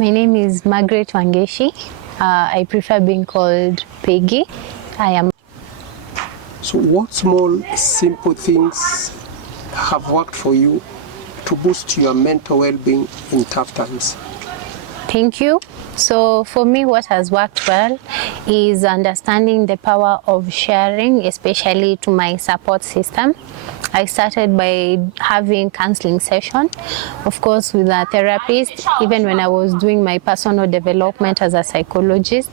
My name is Margaret Wangeci. I prefer being called Peggy. I am. So what small, simple things have worked for you to boost your mental well-being in tough times? Thank you. So for me, what has worked well is understanding the power of sharing, especially to my support system. I started by having counseling session, of course, with a therapist. Even when I was doing my personal development as a psychologist,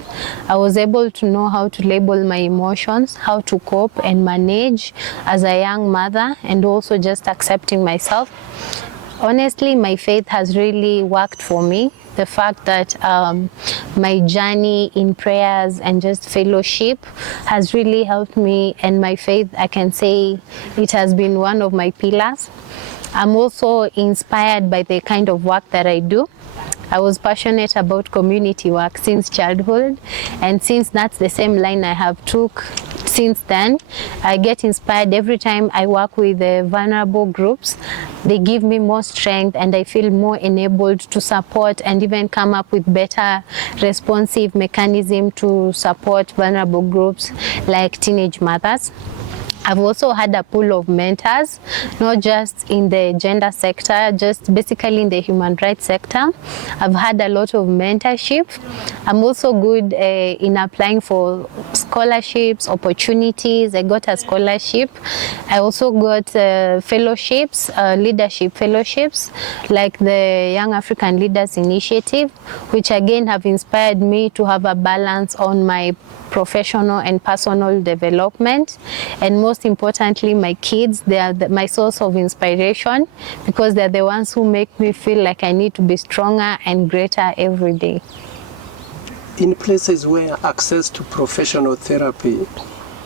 I was able to know how to label my emotions, how to cope and manage as a young mother, and also just accepting myself. Honestly, my faith has really worked for me. The fact that my journey in prayers and just fellowship has really helped me, and my faith, I can say it has been one of my pillars. I'm also inspired by the kind of work that I do. I was passionate about community work since childhood, and since that's the same line I have took since then, I get inspired every time I work with the vulnerable groups. They give me more strength, and I feel more enabled to support and even come up with better responsive mechanism to support vulnerable groups like teenage mothers. I've also had a pool of mentors, not just in the gender sector, just basically in the human rights sector. I've had a lot of mentorship. I'm also good in applying for scholarships, opportunities. I got a scholarship. I also got fellowships, leadership fellowships, like the Young African Leaders Initiative, which again have inspired me to have a balance on my professional and personal development. And most importantly, my kids, they are my source of inspiration, because they're the ones who make me feel like I need to be stronger and greater every day. In places where access to professional therapy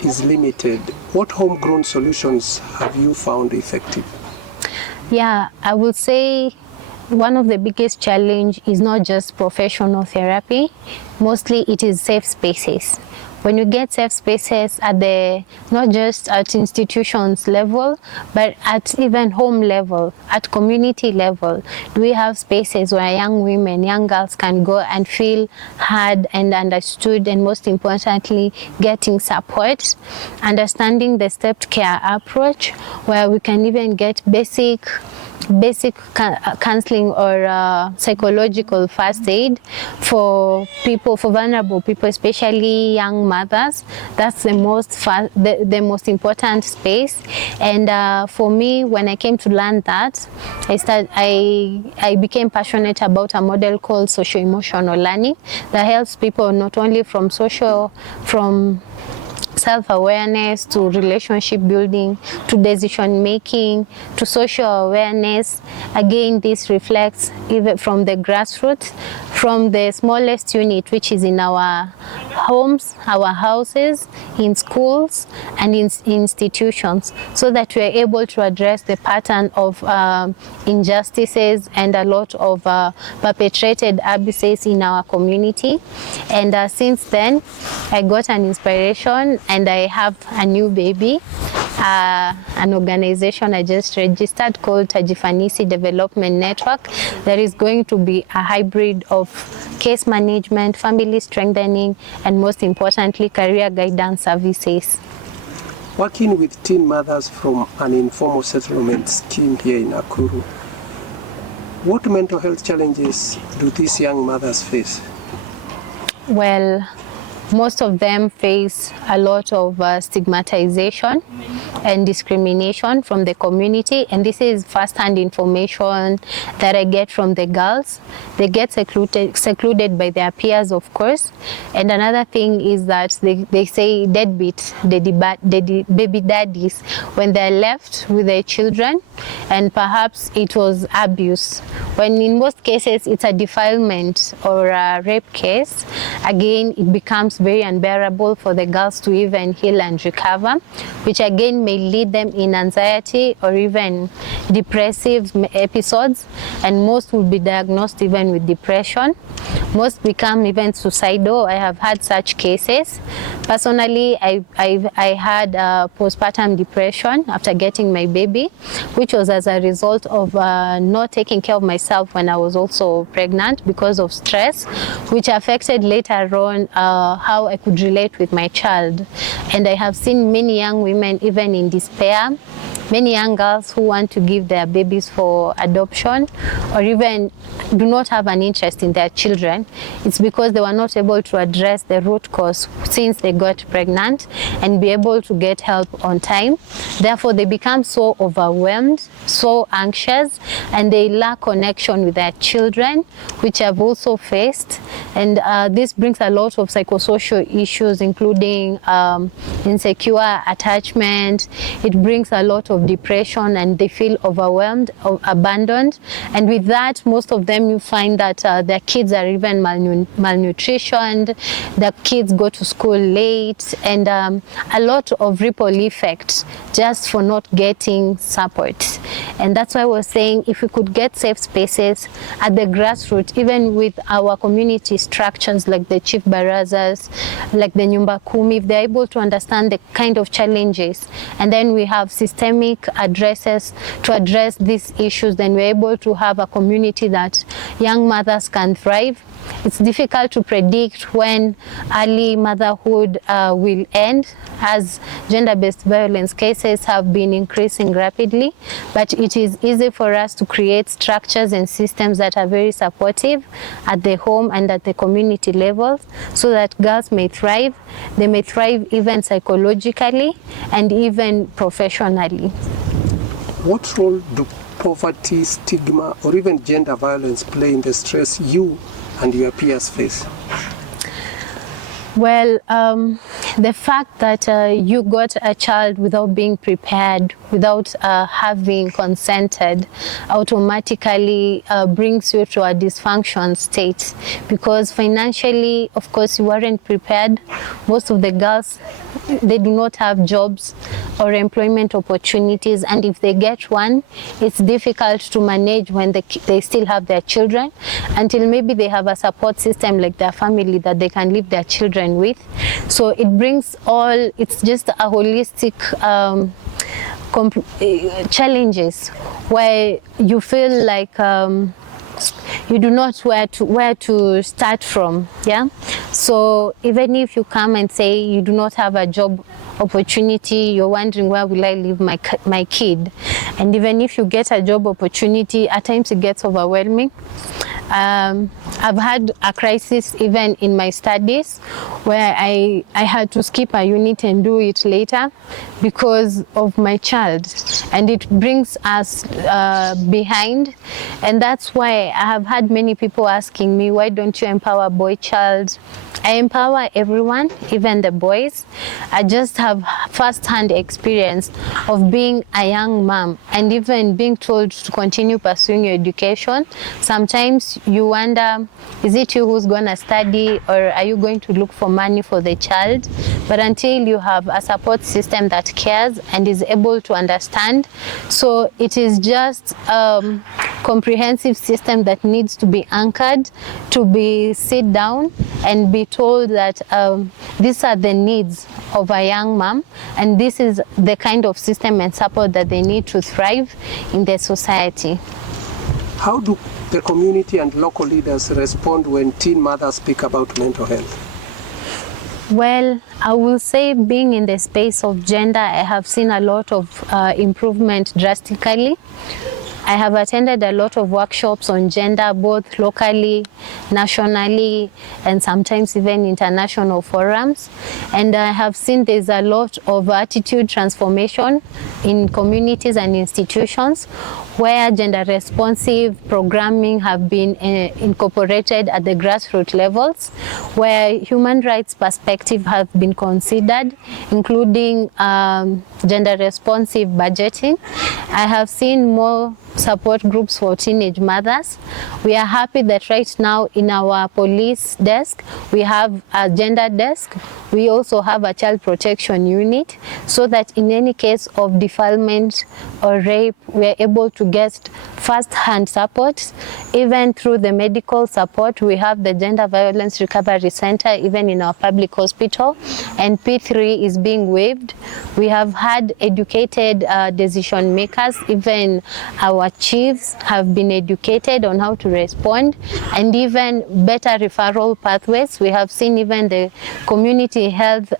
is limited, what homegrown solutions have you found effective? Yeah, I would say one of the biggest challenge is not just professional therapy. Mostly it is safe spaces. When you get safe spaces at the, not just at institutions level, but at even home level, at community level, we have spaces where young women, young girls can go and feel heard and understood, and most importantly, getting support, understanding the stepped care approach, where we can even get basic counseling or psychological first aid for people, for vulnerable people, especially young mothers. That's the most important space. And for me, when I came to learn that, I became passionate about a model called socio-emotional learning that helps people not only from self-awareness to relationship building to decision making to social awareness. Again, this reflects even from the grassroots, from the smallest unit, which is in our homes, our houses, in schools and in institutions, so that we are able to address the pattern of injustices and a lot of perpetrated abuses in our community. And since then, I got an inspiration, and I have a new baby, an organization I just registered called Tajifanisi Development Network, that is going to be a hybrid of case management, family strengthening, and most importantly, career guidance services. Working with teen mothers from an informal settlement scheme here in Nakuru, what mental health challenges do these young mothers face? Well, most of them face a lot of stigmatization and discrimination from the community, and this is first-hand information that I get from the girls. They get secluded by their peers, of course. And another thing is that they say deadbeat, baby daddies, when they're left with their children, and perhaps it was abuse. When in most cases it's a defilement or a rape case, again, it becomes very unbearable for the girls to even heal and recover, which again may lead them in anxiety or even depressive episodes, and most will be diagnosed even with depression. Most become even suicidal. I have had such cases. Personally, I had postpartum depression after getting my baby, which was as a result of not taking care of myself when I was also pregnant because of stress, which affected later on how I could relate with my child. And I have seen many young women even in despair, many young girls who want to give their babies for adoption or even do not have an interest in their children. It's because they were not able to address the root cause since they got pregnant and be able to get help on time. Therefore, they become so overwhelmed, so anxious, and they lack connection with their children, which I've also faced. And this brings a lot of psychosocial issues, including insecure attachment. It brings a lot of depression, and they feel overwhelmed or abandoned. And with that, most of them, you find that their kids are even malnutritioned, their kids go to school late, and a lot of ripple effects just for not getting support. And that's why I was saying, if we could get safe spaces at the grassroots, even with our community structures like the chief barazas, like the Nyumba Kumi, if they're able to understand the kind of challenges, and then we have systemic addresses to address these issues, then we're able to have a community that young mothers can thrive. It's difficult to predict when early motherhood will end, as gender-based violence cases have been increasing rapidly, but it is easy for us to create structures and systems that are very supportive at the home and at the community level, so that girls may thrive. They may thrive even psychologically and even professionally. What role do poverty, stigma, or even gender violence play in the stress you and your peers face? Well, the fact that you got a child without being prepared, without having consented, automatically brings you to a dysfunction state, because financially, of course, you weren't prepared. Most of the girls, they do not have jobs or employment opportunities, and if they get one, it's difficult to manage when they still have their children, until maybe they have a support system like their family that they can leave their children with. So it brings it's just a holistic challenges where you feel like you do not where to start from. Yeah. So even if you come and say you do not have a job opportunity, you're wondering, where will I leave my kid? And even if you get a job opportunity, at times it gets overwhelming. I've had a crisis even in my studies where I had to skip a unit and do it later because of my child, and it brings us behind. And that's why I have had many people asking me, why don't you empower boy child? I empower everyone, even the boys. I just have first-hand experience of being a young mom and even being told to continue pursuing your education. Sometimes you wonder, is it you who's going to study, or are you going to look for money for the child? But until you have a support system that cares and is able to understand, so it is just a comprehensive system that needs to be anchored, to be sit down and be told that these are the needs of a young mom, and this is the kind of system and support that they need to thrive in their society. How do the community and local leaders respond when teen mothers speak about mental health? Well, I will say, being in the space of gender, I have seen a lot of improvement drastically. I have attended a lot of workshops on gender, both locally, nationally, and sometimes even international forums. And I have seen there's a lot of attitude transformation in communities and institutions, where gender responsive programming have been incorporated at the grassroots levels, where human rights perspective have been considered, including gender responsive budgeting. I have seen more support groups for teenage mothers. We are happy that right now in our police desk, we have a gender desk. We also have a child protection unit, so that in any case of defilement or rape, we are able to get first-hand support. Even through the medical support, we have the Gender Violence Recovery Center, even in our public hospital, and P3 is being waived. We have had educated decision makers, even our chiefs have been educated on how to respond, and even better referral pathways. We have seen even the community health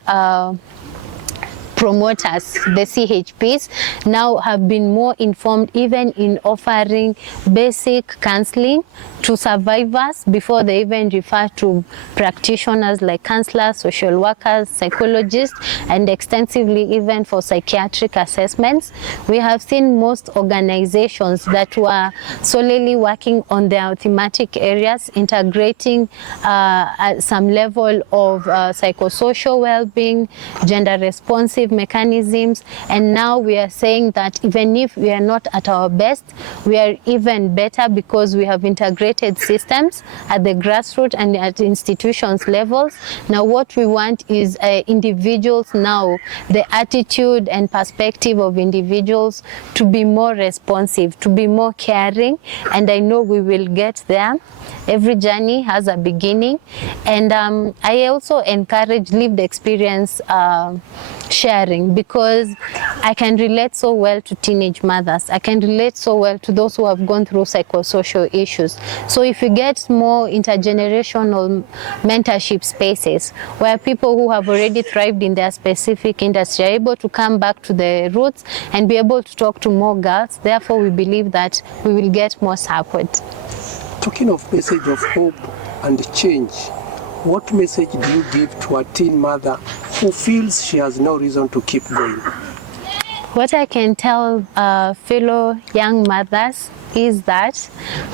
promoters, the CHPs, now have been more informed, even in offering basic counseling to survivors before they even refer to practitioners like counselors, social workers, psychologists, and extensively even for psychiatric assessments. We have seen most organizations that were solely working on their thematic areas integrating some level of psychosocial well-being, gender responsive mechanisms, and now we are saying that even if we are not at our best, we are even better because we have integrated systems at the grassroots and at institutions levels. Now what we want is individuals now, the attitude and perspective of individuals to be more responsive, to be more caring, and I know we will get there. Every journey has a beginning, and I also encourage lived experience sharing, because I can relate so well to teenage mothers. I can relate so well to those who have gone through psychosocial issues. So if you get more intergenerational mentorship spaces where people who have already thrived in their specific industry are able to come back to the roots and be able to talk to more girls, therefore we believe that we will get more support. Talking of message of hope and change, what message do you give to a teen mother who feels she has no reason to keep going? What I can tell fellow young mothers is that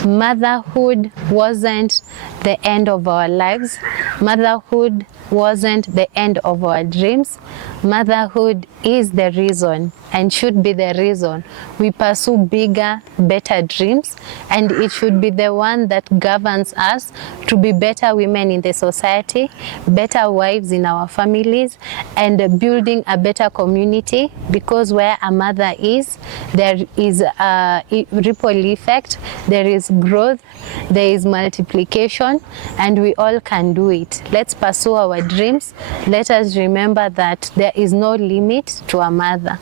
motherhood wasn't the end of our lives. Motherhood wasn't the end of our dreams. Motherhood is the reason and should be the reason we pursue bigger, better dreams, and it should be the one that governs us to be better women in the society, better wives in our families, and building a better community, because where a mother is, there is a ripple effect, there is growth, there is multiplication, and we all can do it. Let's pursue our dreams. Let us remember that there is no limit to a mother.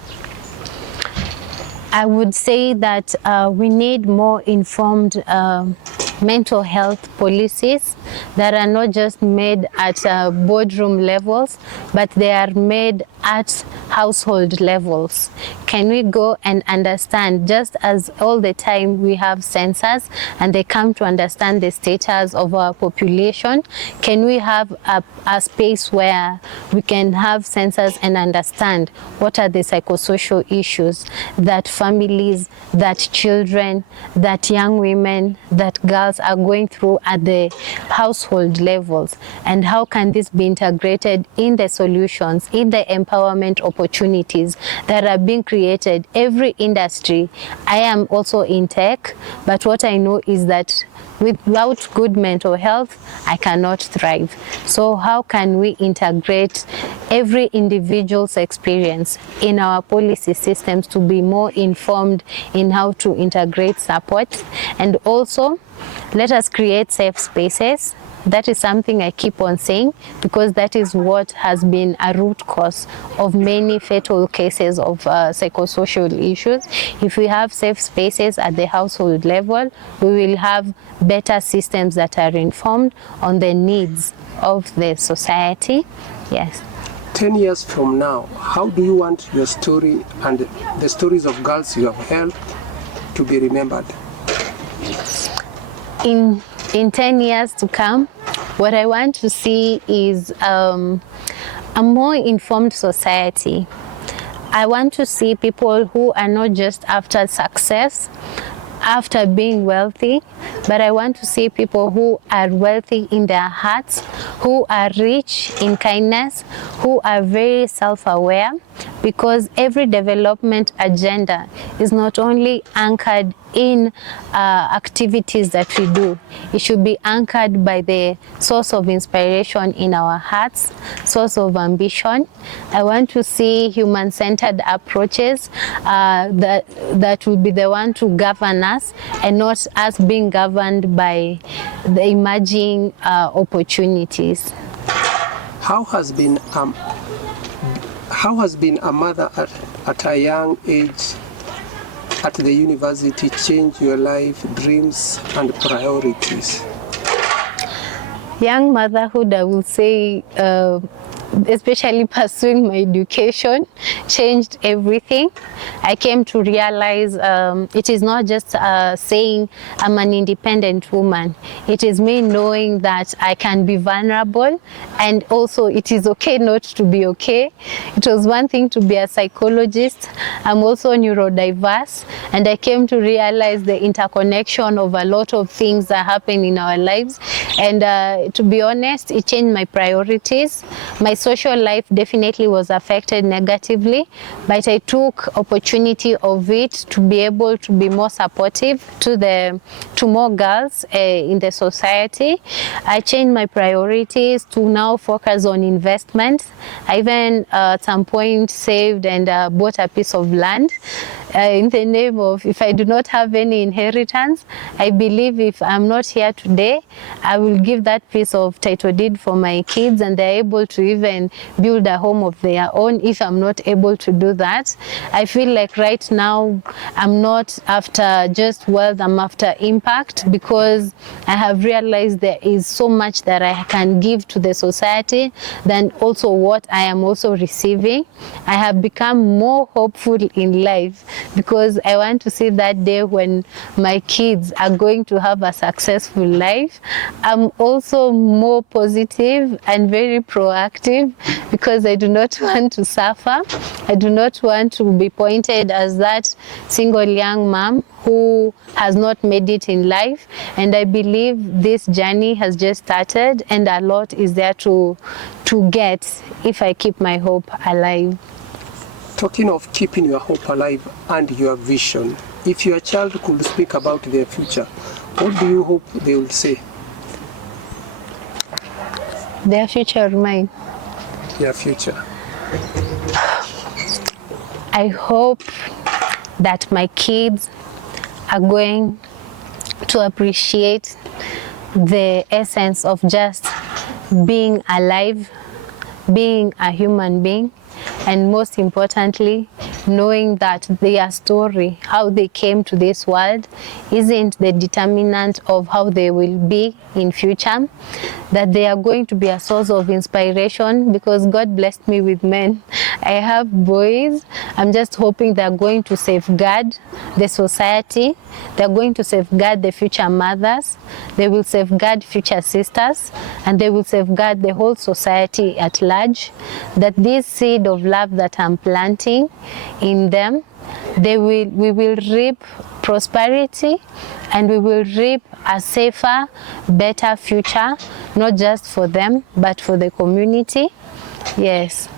I would say that we need more informed mental health policies that are not just made at boardroom levels, but they are made at household levels. Can we go and understand, just as all the time we have census and they come to understand the status of our population, can we have a space where we can have census and understand what are the psychosocial issues that families, that children, that young women, that girls are going through at the household levels, and how can this be integrated in the solutions, in the empowerment opportunities that are being created. Every industry, I am also in tech, but what I know is that without good mental health, I cannot thrive. So how can we integrate every individual's experience in our policy systems to be more informed in how to integrate support? And also, let us create safe spaces. That is something I keep on saying, because that is what has been a root cause of many fatal cases of psychosocial issues. If we have safe spaces at the household level, we will have better systems that are informed on the needs of the society. Yes. 10 years from now, how do you want your story and the stories of girls you have helped to be remembered? In 10 years to come, what I want to see is a more informed society, I want to see people who are not just after success, after being wealthy, but I want to see people who are wealthy in their hearts, who are rich in kindness, who are very self-aware, because every development agenda is not only anchored in activities that we do. It should be anchored by the source of inspiration in our hearts, source of ambition. I want to see human-centered approaches that will be the one to govern us, and not us being governed by the emerging opportunities. How has been a mother at a young age at the university change your life, dreams, and priorities? Young motherhood, I will say, especially pursuing my education, changed everything. I came to realize it is not just saying I'm an independent woman. It is me knowing that I can be vulnerable, and also it is okay not to be okay. It was one thing to be a psychologist. I'm also neurodiverse, and I came to realize the interconnection of a lot of things that happen in our lives. And to be honest, it changed my priorities. My social life definitely was affected negatively, but I took opportunity of it to be able to be more supportive to more girls in the society. I changed my priorities to now focus on investment. I even at some point saved and bought a piece of land in the name of, if I do not have any inheritance, I believe if I'm not here today, I will give that piece of title deed for my kids, and they're able to even build a home of their own if I'm not able to do that. I feel like right now I'm not after just wealth, I'm after impact, because I have realized there is so much that I can give to the society than also what I am also receiving. I have become more hopeful in life, because I want to see that day when my kids are going to have a successful life. I'm also more positive and very proactive, because I do not want to suffer. I do not want to be pointed as that single young mom who has not made it in life. And I believe this journey has just started, and a lot is there to get if I keep my hope alive. Talking of keeping your hope alive and your vision, if your child could speak about their future, what do you hope they will say? Their future or mine? Their future. I hope that my kids are going to appreciate the essence of just being alive, being a human being, and most importantly, knowing that their story, how they came to this world, isn't the determinant of how they will be in future, that they are going to be a source of inspiration, because God blessed me with men. I have boys. I'm just hoping they're going to safeguard the society. They're going to safeguard the future mothers. They will safeguard future sisters, and they will safeguard the whole society at large. That this seed of love that I'm planting in them, we will reap prosperity, and we will reap a safer, better future, not just for them, but for the community. Yes.